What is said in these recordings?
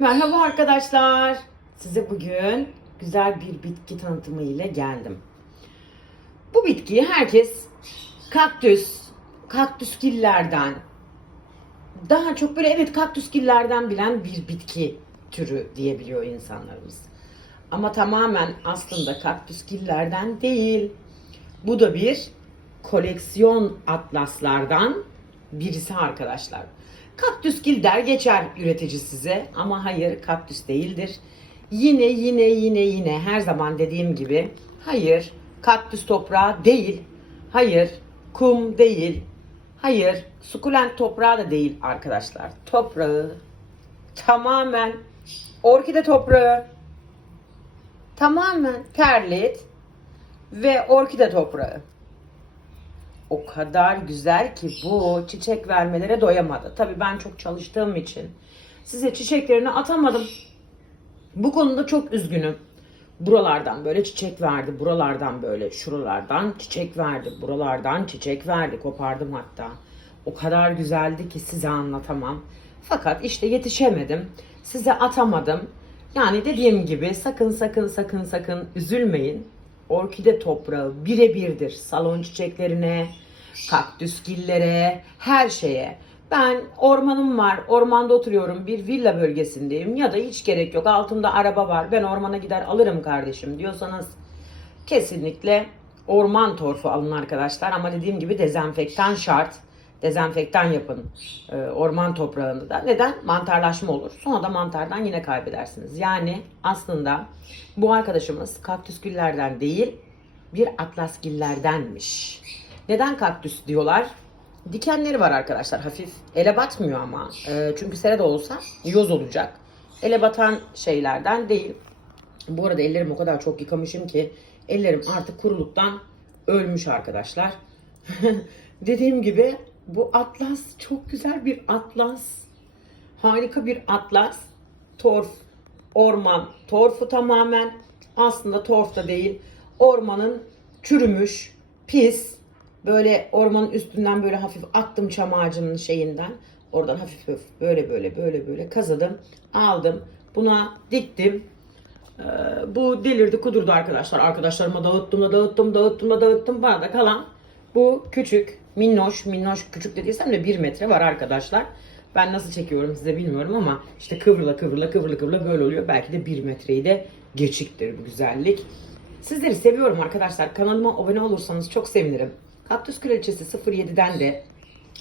Merhaba arkadaşlar. Size bugün güzel bir bitki tanıtımı ile geldim. Bu bitkiyi herkes kaktüs, kaktüskillerden daha çok böyle evet kaktüskillerden bilen bir bitki türü diyebiliyor insanlarımız. Ama tamamen aslında kaktüskillerden değil. Bu da bir koleksiyon atlaslardan birisi arkadaşlar. Kaktüskil der geçer üretici size ama hayır kaktüs değildir. Yine yine yine yine her zaman dediğim gibi hayır kaktüs toprağı değil. Hayır kum değil. Hayır sukulent toprağı da değil arkadaşlar. Toprağı tamamen orkide toprağı tamamen terlit ve orkide toprağı o kadar güzel ki bu çiçek vermelere doyamadı. Tabii ben çok çalıştığım için size çiçeklerini atamadım. Bu konuda çok üzgünüm. Buralardan böyle çiçek verdi, buralardan böyle şuralardan çiçek verdi, buralardan çiçek verdi. Kopardım hatta. O kadar güzeldi ki size anlatamam. Fakat işte yetişemedim. Size atamadım. Yani dediğim gibi sakın sakın sakın sakın üzülmeyin. Orkide toprağı birebirdir. Salon çiçeklerine, kaktüsgillere, her şeye. Ben ormanım var, ormanda oturuyorum, bir villa bölgesindeyim ya da hiç gerek yok. Altımda araba var, ben ormana gider alırım kardeşim diyorsanız kesinlikle orman torfu alın arkadaşlar. Ama dediğim gibi dezenfektan şart. Dezenfektan yapın e, orman toprağında da. Neden? Mantarlaşma olur. Sonra da mantardan yine kaybedersiniz. Yani aslında bu arkadaşımız kaktüsgüllerden değil bir atlasgillerdenmiş. Neden kaktüs diyorlar? Dikenleri var arkadaşlar hafif. Ele batmıyor ama. E, çünkü serada olsa yoz olacak. Ele batan şeylerden değil. Bu arada ellerim o kadar çok yıkamışım ki ellerim artık kuruluktan ölmüş arkadaşlar. Dediğim gibi bu atlas çok güzel bir atlas. Harika bir atlas. Torf, orman. Torfu tamamen aslında torf da değil. Ormanın çürümüş, pis, böyle ormanın üstünden böyle hafif attım çam ağacının şeyinden. Oradan hafif hafif böyle böyle böyle böyle kazıdım. Aldım. Buna diktim. Ee, bu delirdi kudurdu arkadaşlar. Arkadaşlarıma dağıttım da dağıttım dağıttım da dağıttım. Bana da kalan bu küçük minnoş minnoş küçük dediysem de bir metre var arkadaşlar. Ben nasıl çekiyorum size bilmiyorum ama işte kıvrıla kıvrıla kıvrıla kıvrıla böyle oluyor. Belki de bir metreyi de geçiktir bu güzellik. Sizleri seviyorum arkadaşlar. Kanalıma abone olursanız çok sevinirim. Kaktüs Kraliçesi 07'den de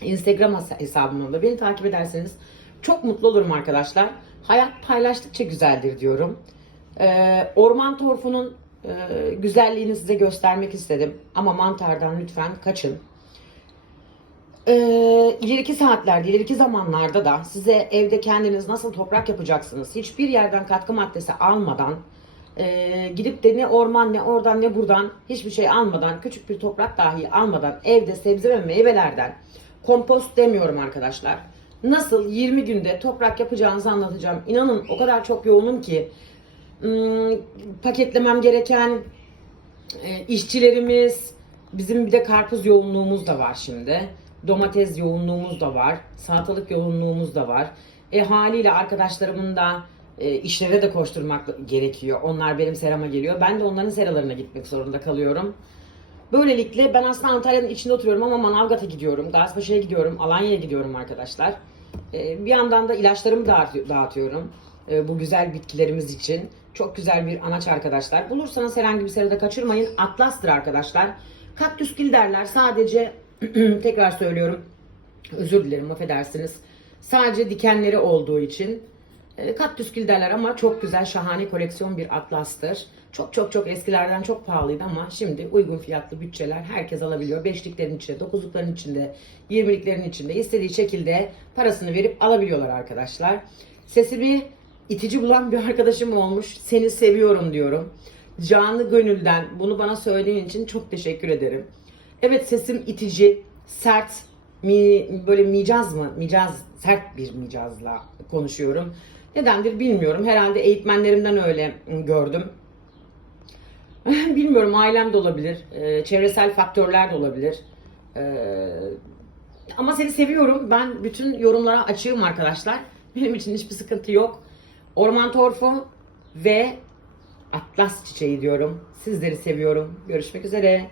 Instagram hesabımdan da beni takip ederseniz çok mutlu olurum arkadaşlar. Hayat paylaştıkça güzeldir diyorum. Ee, orman torfunun e, güzelliğini size göstermek istedim. Ama mantardan lütfen kaçın. Ee, ileriki saatlerde, ileriki zamanlarda da size evde kendiniz nasıl toprak yapacaksınız, hiçbir yerden katkı maddesi almadan, e, gidip de ne orman ne oradan ne buradan hiçbir şey almadan, küçük bir toprak dahi almadan evde sebze ve meyvelerden kompost demiyorum arkadaşlar. Nasıl 20 günde toprak yapacağınızı anlatacağım. İnanın o kadar çok yoğunum ki hmm, paketlemem gereken e, işçilerimiz, bizim bir de karpuz yoğunluğumuz da var şimdi. Domates yoğunluğumuz da var. Salatalık yoğunluğumuz da var. E haliyle arkadaşlarımın da e, işlere de koşturmak gerekiyor. Onlar benim serama geliyor. Ben de onların seralarına gitmek zorunda kalıyorum. Böylelikle ben aslında Antalya'nın içinde oturuyorum ama Manavgat'a gidiyorum, Gazpaşa'ya gidiyorum, Alanya'ya gidiyorum arkadaşlar. E, bir yandan da ilaçlarımı dağıtı- dağıtıyorum e, bu güzel bitkilerimiz için. Çok güzel bir anaç arkadaşlar. Bulursanız herhangi bir serada kaçırmayın. Atlastır arkadaşlar. Kaktüskil derler. Sadece tekrar söylüyorum. Özür dilerim affedersiniz. Sadece dikenleri olduğu için e, kaktüskül derler ama çok güzel şahane koleksiyon bir atlastır. Çok çok çok eskilerden çok pahalıydı ama şimdi uygun fiyatlı bütçeler herkes alabiliyor. Beşliklerin içinde, dokuzlukların içinde, yirmiliklerin içinde istediği şekilde parasını verip alabiliyorlar arkadaşlar. Sesimi itici bulan bir arkadaşım olmuş. Seni seviyorum diyorum. Canı gönülden bunu bana söylediğin için çok teşekkür ederim. Evet sesim itici, sert, mi, böyle micaz mı? Micaz, sert bir micazla konuşuyorum. Nedendir bilmiyorum. Herhalde eğitmenlerimden öyle gördüm. bilmiyorum ailem de olabilir. Çevresel faktörler de olabilir. Ama seni seviyorum. Ben bütün yorumlara açığım arkadaşlar. Benim için hiçbir sıkıntı yok. Orman torfu ve atlas çiçeği diyorum. Sizleri seviyorum. Görüşmek üzere.